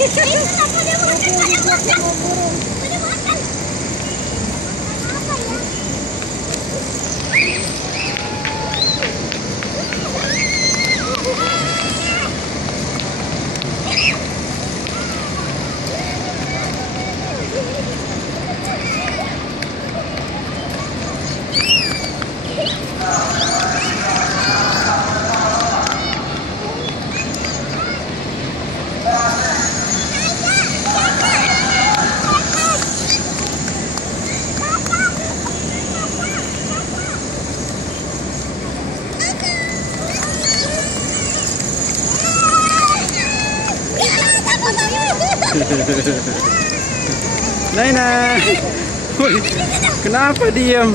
Kenapa dia makan? Dia makan. Dia makan. Apa ya? Naina, kenapa diam?